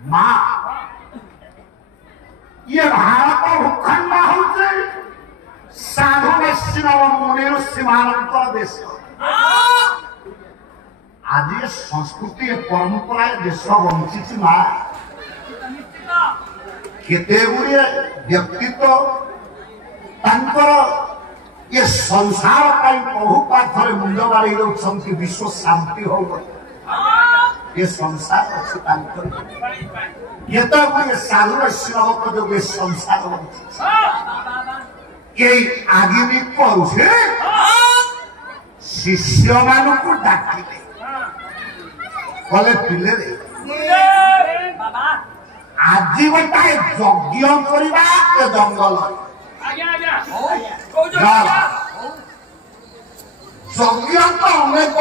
माँ ये भारत भूखंड होते साधु वैष्णव मुनिर सीमांतर देश आज ये संस्कृति परंपरा देश बंची माँ केते गुड़िए व्यक्तित्व ये संसार बहु पाथरे मुंड मारी दौरान विश्व शांति हो ये संसार अच्छे ये तो ये साधु वैष्णव को जो ये संसार ये आगे करुचे शिष्य मान को डाकिले कले पिले आज गोटाए यज्ञ करवा जंगल यज्ञ तो अनेक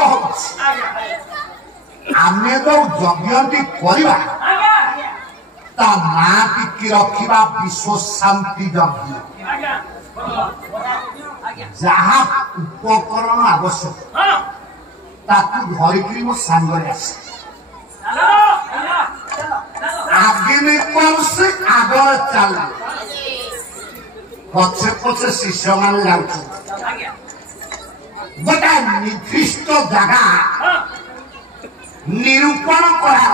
आमे जो यज्ञ करवा ता ना टिकी रखा विश्व शांति यज्ञ जहाँ उपकरण आवश्यक ताकू धरिकी मो सांगे आसे आगे से आगे चल पछे पछे शिष्य मान गोटे निर्दिष्ट जगह निरूपण करे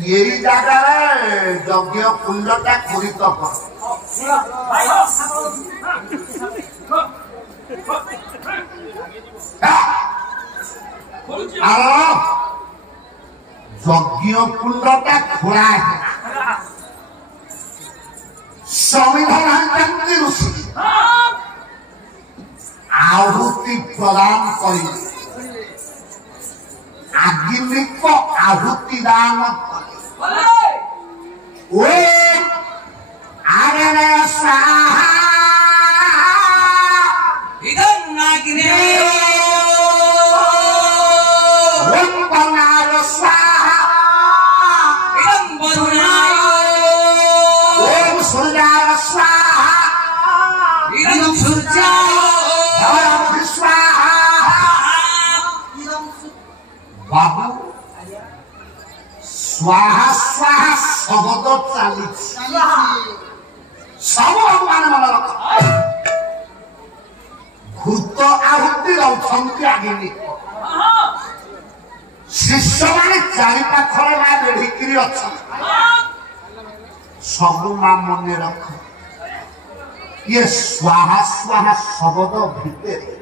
यही जगह यज्ञ कुंडटा कुरित यज्ञ कुंडटा खोला संविधान ऋषि आहुति प्रदान कर आगिमिक आहुति दान बाबू स्वाहा स्वाहा शब्द चली सब मान मन रख भूत आहुति रौंती आगे शिष्य मैंने चारि पाखर माँ बेढ़िकी अच्छा सब माँ मन रख ये स्वाहा स्वाहा शब्द भितर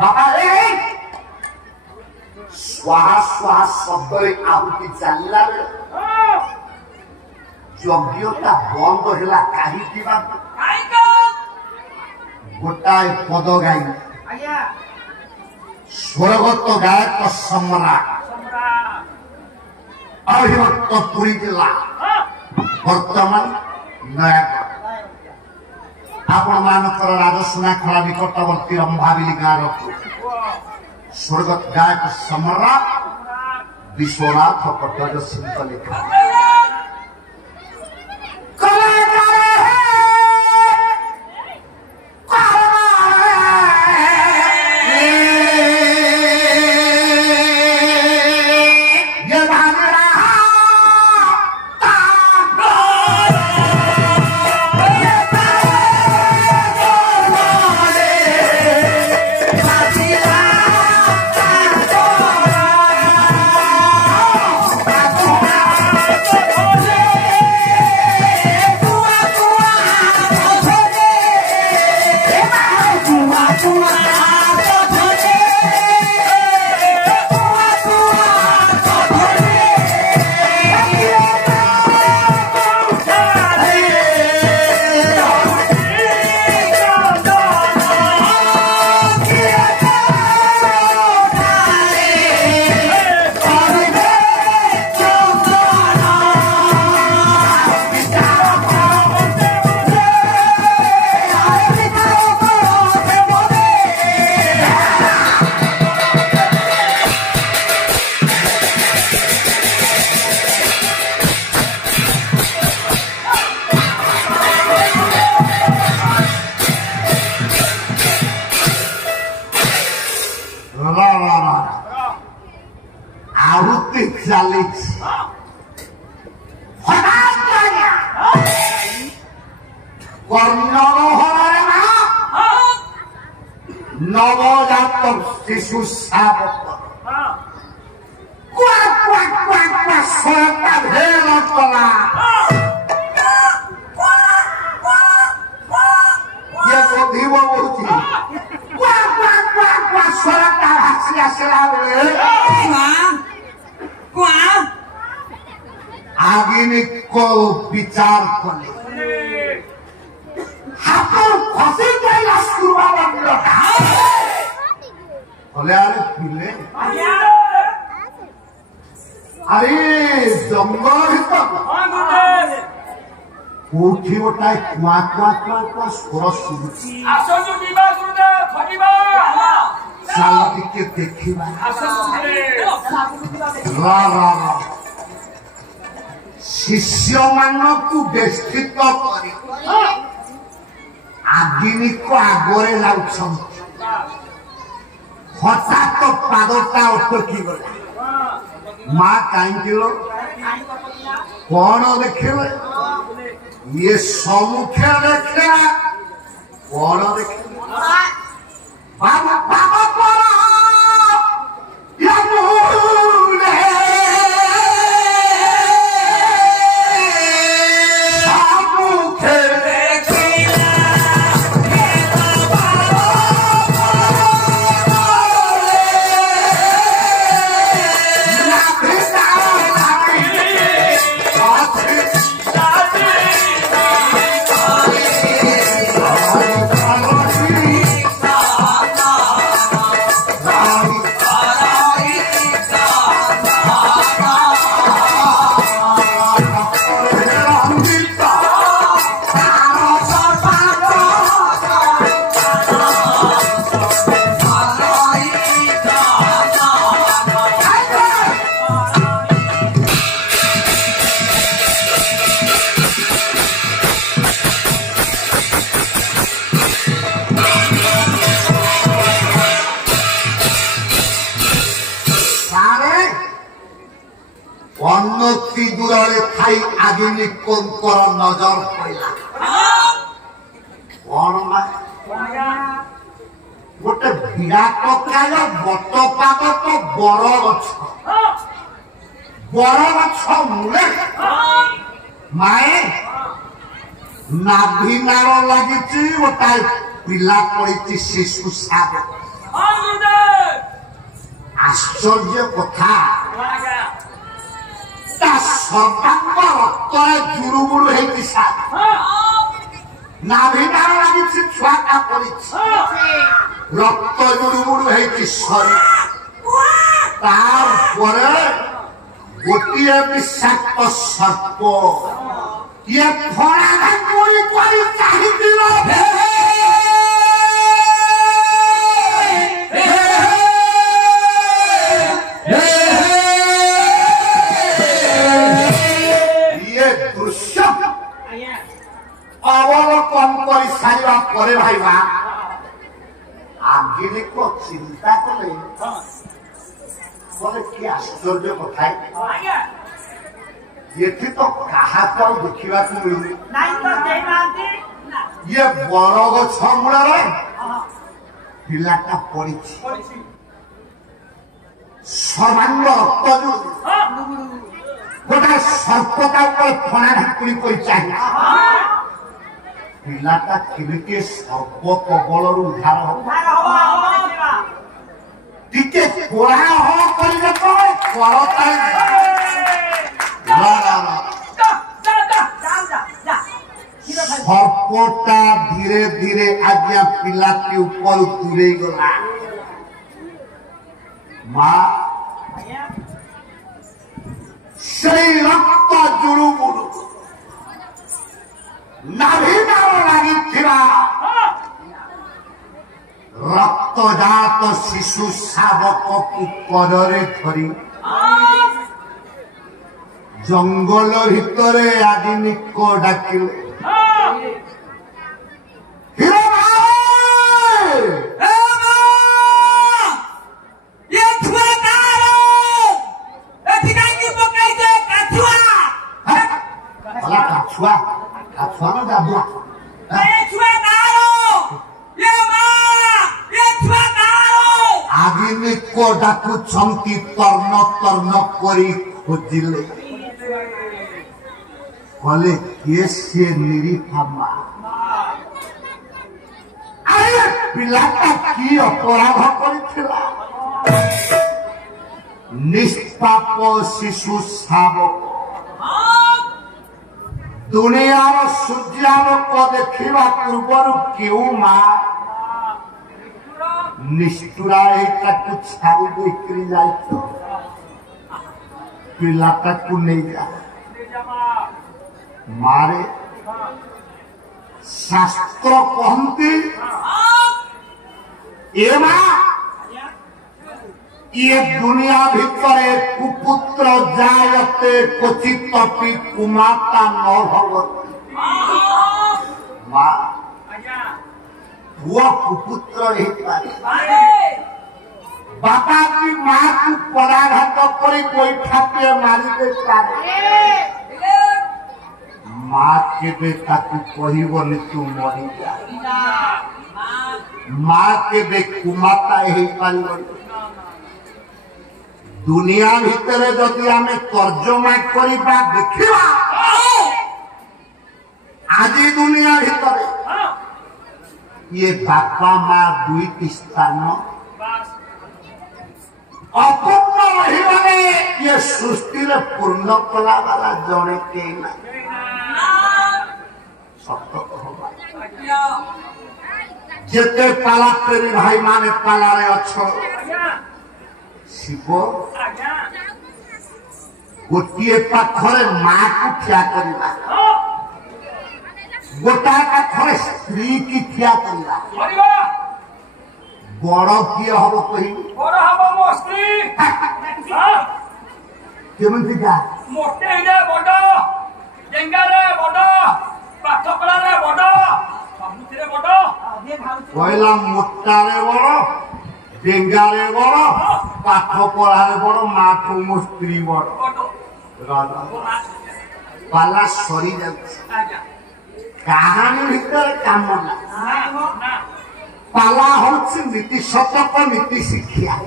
बाबा स्वाहा स्वाहा शब्द आहुति चलला यज्ञता बंद है कहीं गोटाए पद गाई स्वर्गत गायक सम्राट अभिभक्त पुरी जिला वर्तमान नयागढ़ आपण मानकर राजसुनाखला निकटवर्ती रंभाविली गाँव स्वर्गत गायक सम्राट विश्वनाथ पट्टनायक सिंह लिखा कर्णहरण नवजात शिशु शावक सरता भेल कला ये गोधी बहुची सरता हासी आसला बेले आगिनी को विचार कले हाथों फंसे गए शुरुआ बंद बोले अरे पिले अरे जंगल भीतर कोठी गोटाए कुआ कुआ कुआ कुआ स्वर शुभुची चाल टिके देखिबा रा रा रा शिष्य मानकु बेष्टित करी आगिनी को आगरे जाउछंती हठात पादटा अटकी गला माँ कहीं कौन देखिले ये सम्मुखे देखे कौन देखे बाबा बाबा दूरे थाई आगिनी कोंकर नजर पड़ा कौन गोटे विराट काय बट पागत बर गछ मूले माए नाभि नार लगी गोटाए पिला पड़ी शिशु शावक आश्चर्य कथा सर्वांग रक्तरे जुरुबुरु नाभि नार लगी छुआटा पड़ी रक्त जुरुबुरु शरीर गोटे विषाक्त सर्प ये फड़ा चाहिए अवलोकन कर सारा परे भाईबा आगे को चिंता कले बोले कि आश्चर्य कथा ये तो कहा देखा मिलूनी ये बर गछ मूल पिलाटा पड़ी सर्वांग रक्त गोटे सर्पता फणा ढाकुड़ी कर चाहिए पिलाटा केमिके सर्प कबल उद्धार टिके कोलाहल करिले तो करता सर्पटा धीरे धीरे आज्ञा पिलाटी ऊपर दूरे गला माँ से रक्त जुड़ुमुड़ु नाभि नार लगी रक्तजात शिशु शावक को पदरे धरी जंगल भितरे आदिनी को डाकिले ଆଗିନିକ ଡାକୁଛନ୍ତି ତର୍ଣ୍ଣ ତର୍ଣ୍ଣ କରି ଖୋଜିଲେ କଲେ କିଏ ସିଏ ନିରୀଫା ମା ଆରେ ପିଲାଟା କି ଅପରାଧ କରିଥିଲା ନିଷ୍ପାପ ଶିଶୁ ଶାବକ ଦୁନିଆର ସୂର୍ଯ୍ୟାଲୋକ ଦେଖିବା ପୂର୍ବରୁ କେଉଁ ମା ନିଷ୍ଠୁରା ଏଇଟାକୁ ଛାଡ଼ି ଦେଇକରି ଯାଇଛ ପିଲାଟାକୁ ନେଇଯା ମାରେ ଶାସ୍ତ୍ର କହନ୍ତି ଏ ମା ये दुनिया भितरे कुपुत्र जायते क्वचितपि कुमाता न भवति माँ पुआ कुपुत्र बापा की माँ को पराघात कर गोईठा पे मारी दे माँ के बेटा को कहबनी तू मरी जा माँ के बे कुमाता ही पारिबनी दुनिया भितरे जदि आमे तर्जमा करिबा देखिबा आजी दुनिया भितरे ये बापा माँ दुईटी स्थान अपूर्ण रही ये सृष्टि पूर्ण कला वाला जड़े के सत जेते पाला प्रेमी भाई माने पाला रे अच्छो शिव गोटे पाखरे माँ को ठिया करवा गोटा पाखरे स्त्री की ठिया करवा बड़ किए हम कही केमती का मोटे बड़ डेंगारे बड़ पाठकड़े बड़ सबुथिरे बड़ कहला मोटारे बड़ डेंगारे बड़ पाठ पढ़ारे बड़ माँ को मो स्त्री बड़ पाला सरी कहानी भितर काम ना पाला हूँ नीति शतक नीति शिक्षा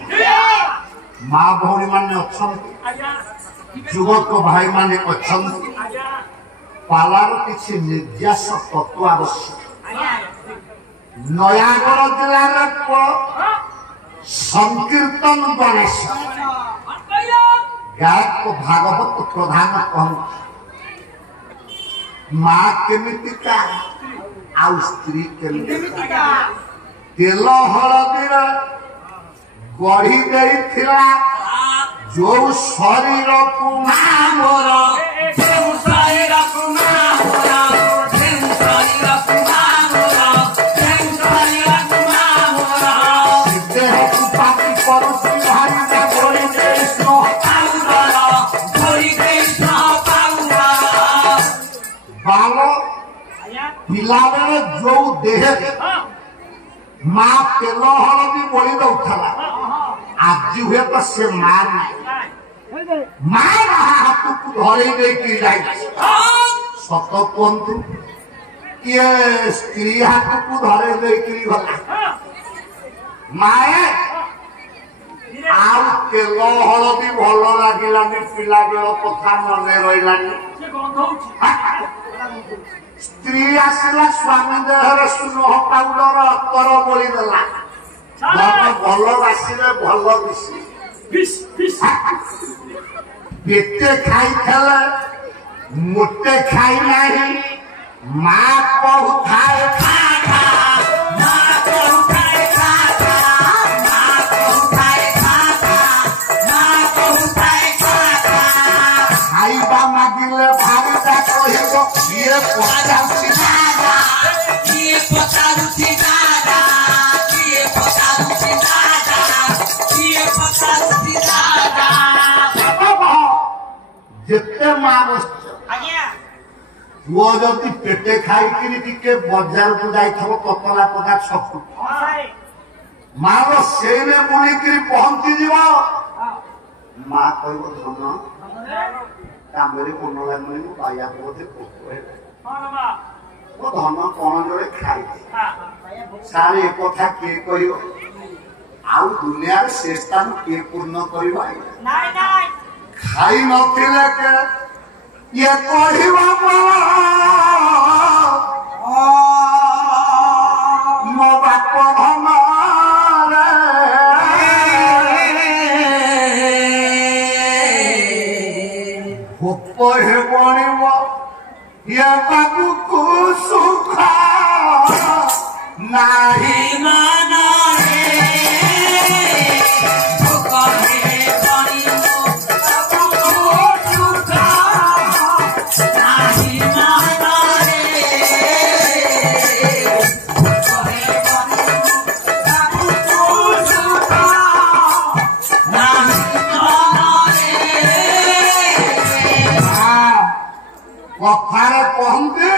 माँ भौणी मान युवक भाई मान पालार किसी निर्यास तत्व आवश्यक नयागढ़ जिलार संकीर्तन गणेश गायक भागवत प्रधान कहूँ माँ केमितिका आउ स्त्री केमितिका तेल हलदी गढ़ी देइथिला जो शरीर को मोर पिला बेले जो देह माँ तेल हलदी बोली दौला आज हुए तो से माँ माँ हाथ को धरे देकी जाए सत कहतु किए स्त्री हाथ को धरे देकी गला माए आउ तेल हलदी भल लगिलानी पिला बेल कथा मन रही स्त्री आसला स्वामी देहर स्नेह पाउडर अतर बोली देला भल बासिले भल पेटे खाई मोटे खाई नहीं माँ कहू खाए खाइबा मागिले भारीटा कहब किए पचारुची दादा किए पचारुची दादा किए पचारुची दादा किए पचारुची दादा जेते माँ बसछ आज्ञा वो जति पेटे खाइकरी टिके बाजार को जाइथबो ततला पका छकु माँ रो सेने बुणीकरी पहुंची जीव माँ कहब धन कामेरे मन लागुनी बाया बोधे ମୋ ଧନ କଣ ଯୋଡ଼େ ଖାଇଛି ସାର୍ ଏ କଥା କିଏ କହିବ ଆଉ ଦୁନିଆରେ ସେ ସ୍ଥାନ କିଏ ପୂର୍ଣ୍ଣ କରିବ ଖାଇ ନଥିଲେ ଇଏ କହିବ ମୋ ବାପ ଧନ ଭୋକ ହେବଣିବ ଇଏ ବାବୁକୁ ସୁଖ ନାହିଁ କଥାରେ କହନ୍ତି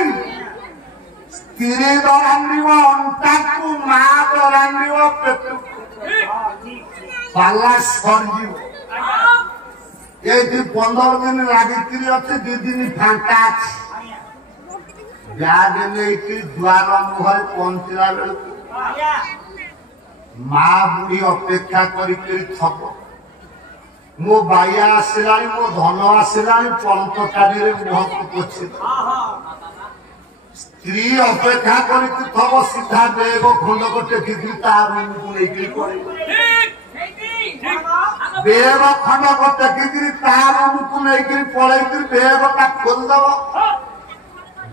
ସ୍ତ୍ରୀ ଦରାଣ୍ଡିବ ଅଣ୍ଟାକୁ ମା ଦରାଣ୍ଡିବ ପେଟକୁ ପାଲା ସରିଯିବ ଏଇଠି 15 ଦିନ ଲାଗିକିରି ଅଛି 2 ଦିନ ଫାଙ୍କା ଅଛି ବ୍ୟାଗ ନେଇକି ଦ୍ୱାର ମୁହଁରେ ପହଞ୍ଚିଲା ବେଳକୁ ମା ବୁଢୀ ଅପେକ୍ଷା କରିକିରି ଥବ ମୋ ବାଇଆ ଆସିଲାଣି ମୋ ଧନ ଆସିଲାଣି ପଞ୍ଚକାରୀରେ ମୁହଁକୁ ପୋଛି ସ୍ତ୍ରୀ ଅପେକ୍ଷା କରିକି ଥବ ସିଧା ବେଗ ଖଣ୍ଡକ ଟେକିକି ତା ରୁମକୁ ନେଇକିରି ପଳେଇବ ବେଗ ଖଣ୍ଡକ ଟେକିକିରି ତା ରୁମକୁ ନେଇକିରି ପଳେଇକିରି ବେଗଟା ଖୋଲିଦବ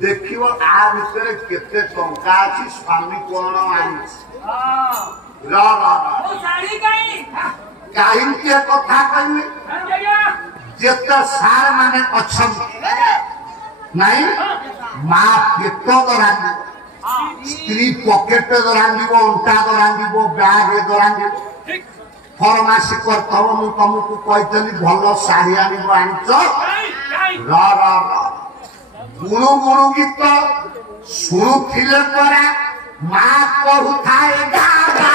ଦେଖିବ ଆ ଭିତରେ କେତେ ଟଙ୍କା ଅଛି ସ୍ୱାମୀ କଣ ଆଣିଛି କାହିଁକି ଏ କଥା କହିବି ଯେତେ ସାର୍ ମାନେ ଅଛନ୍ତି ନାଇଁ ମା ପେଟ ଦରାଣ୍ଡିବ ସ୍ତ୍ରୀ ପକେଟ ଦରାଣ୍ଡିବ ଅଣ୍ଟା ଦରାଣ୍ଡିବ ବ୍ୟାଗ ଦରାଣ୍ଡିବ ଫରମାସି କରିଥବ ମୁଁ ତମକୁ କହିଥିଲି ଭଲ ଶାଢୀ ଆଣିବ ଆଣିଛ ଗୁଣୁ ଗୁଣୁ ଗୀତ ଶୁଣୁଥିଲେ ପରା ମା କହୁଥାଏ ଗାଗା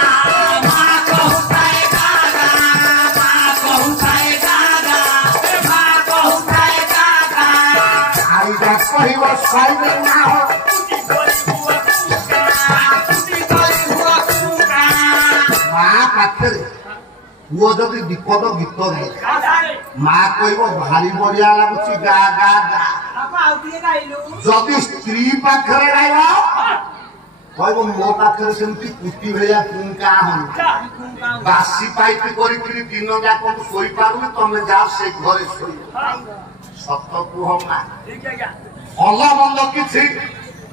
ମା କହୁଥାଏ କହିବ ସାଇବେ ନା ମା ପାଖରେ ପୁଅ ଯଦି ବିପଦ ଗୀତ ଗାଏ ମା କହିବ ଭାରି ବଢିଆ ଲାଗୁଛି ଗା ଗା ଗା ଯଦି ସ୍ତ୍ରୀ ପାଖରେ ଗାଇବ କହିବ ମୋ ପାଖରେ ସେମିତି କୁଟି ଭଳିଆ ପୁଙ୍କା ହନି ବାସି ପାଇପି କରିକିରି ଦିନ ଯାକ ମୁଁ ଶୋଇପାରୁନି ତମେ ଯାଅ ସେ ଘରେ ଶୋଇବ ସତ କୁହ ମା ଭଲ ମନ୍ଦ କିଛି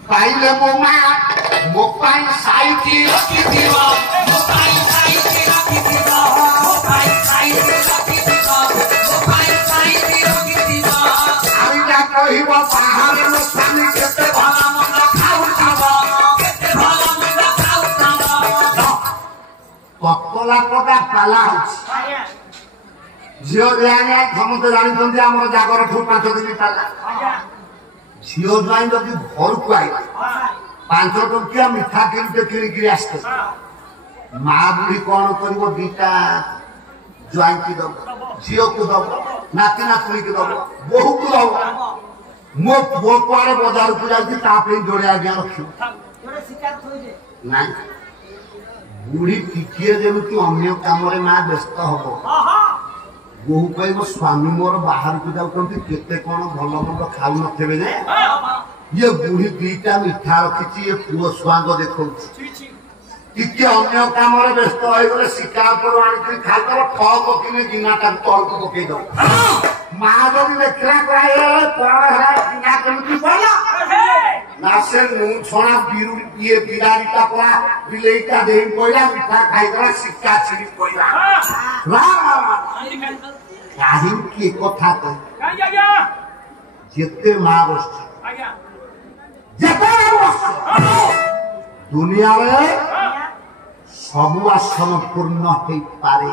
ପାଇଲେ ମୋ ମା ମୋ ପାଇଁ ସାଇତି ରଖିଥିବ ମୋ ପାଇଁ ସାଇତି ରଖିଥିବ ମୋ ପାଇଁ ସାଇତି ରଖିଥିବ ମୋ ପାଇଁ ସାଇତି ରଖିଥିବ ଆଉ ଯା କହିବ ବାହାରେ ମୋ ସ୍ୱାମୀ କେତେ ଭଲ ମନ୍ଦ ଖାଉଥିବ କେତେ ଭଲ ମନ୍ଦ ଖାଉଥିବ ତତଲା କଥା ପାଲା ହଉଛି ଝିଅ ଦିଆଣିଆ ସମସ୍ତେ ଜାଣିଛନ୍ତି ଆମର ଜାଗରଠୁ 5 ଦିନ ପାଲା ଝିଅ ଜ୍ୱାଇଁ ଯଦି ଘରକୁ ଆଇଲା 5 ଟଙ୍କିଆ ମିଠା କିଣିଟେ କିଣିକିରି ଆସିଥିବ ମା ବୁଢୀ କଣ କରିବ 2ଟା ଜ୍ୱାଇଁକି ଦବ ଝିଅକୁ ଦବ ନାତି ନାତୁଣୀକି ଦବ ବୋହୂକୁ ଦବ ମୋ ପୁଅ କୁଆଡେ ବଜାରକୁ ଯାଉଛି ତା ପାଇଁ ଯୋଡେ ଆଜ୍ଞା ରଖିବ ନାଇଁ ବୁଢୀ ଟିକିଏ ଯେମିତି ଅନ୍ୟ କାମରେ ମା ବ୍ୟସ୍ତ ହବ ବୋହୂ କହିବ ସ୍ୱାମୀ ମୋର ବାହାରକୁ ଯାଉଛନ୍ତି କେତେ କଣ ଭଲ ମନ୍ଦ ଖାଉନଥିବେ ଯେ ଇଏ ବୁଢୀ 2ଟା ମିଠା ରଖିଛି ଏ ପୁଅ ଛୁଆଙ୍କ ଦେଖଉଛି ଟିକେ ଅନ୍ୟ କାମରେ ବ୍ୟସ୍ତ ହେଇଗଲେ ଶିକା ଉପରୁ ଆଣିକି ଖାଇଦବ ଠକ କିনে ଗିନାଟାକୁ ତଳକୁ ପକେଇଦବ ମା ଯଦି ଦେଖିଲା କଣ ହେଲା ଗିନା କେମିତି ପଡିଲା ନା ସେ ଛଣା ଇଏ ବିରାଡ଼ିଟା ପରା ବିଲେଇଟା ଦେଇ ପଇଲା ମିଠା ଖାଇଦେଲା ଶିକା ଛିଡି ପଇଲା କାହିଁକି ଏ କଥା ଯେତେ ମା ବସିଛି ଯେତେ ଦୁନିଆରେ ସବୁ ଆସନ ପୂର୍ଣ୍ଣ ହେଇପାରେ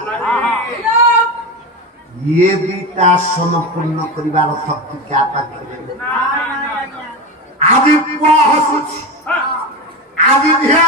ଇଏ 2ଟା ଆସନ ପୂର୍ଣ୍ଣ କରିବାର ଶକ୍ତି କା ପାଖରେ ଆଜି ପୁଅ ହସୁଛି ଆଜି ଝିଅ